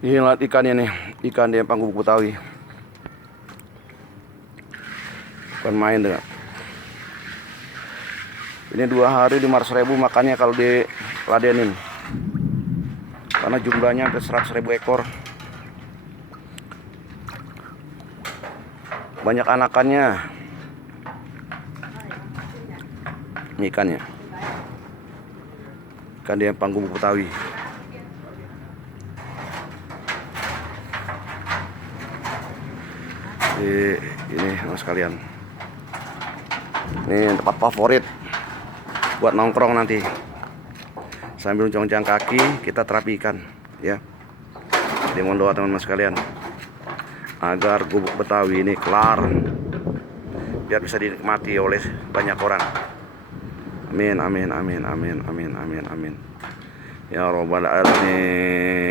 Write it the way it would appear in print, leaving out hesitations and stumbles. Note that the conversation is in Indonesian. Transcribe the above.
Ini lihat ikannya nih, ikan di Empang Gubuk Betawi. Bukan main deh. Ini 2 hari 500.000 makannya kalau diladenin. Karena jumlahnya hampir 100.000 ekor. Banyak anakannya. Ini ikannya. Ikan di Empang Gubuk Betawi. Ini mas sekalian. Ini tempat favorit buat nongkrong nanti. Sambil uncang-uncang kaki kita terapi ikan, ya. Jadi mohon doa teman-teman sekalian agar Gubuk Betawi ini kelar, biar bisa dinikmati oleh banyak orang. Amin amin amin amin amin amin amin. Ya robbal alamin.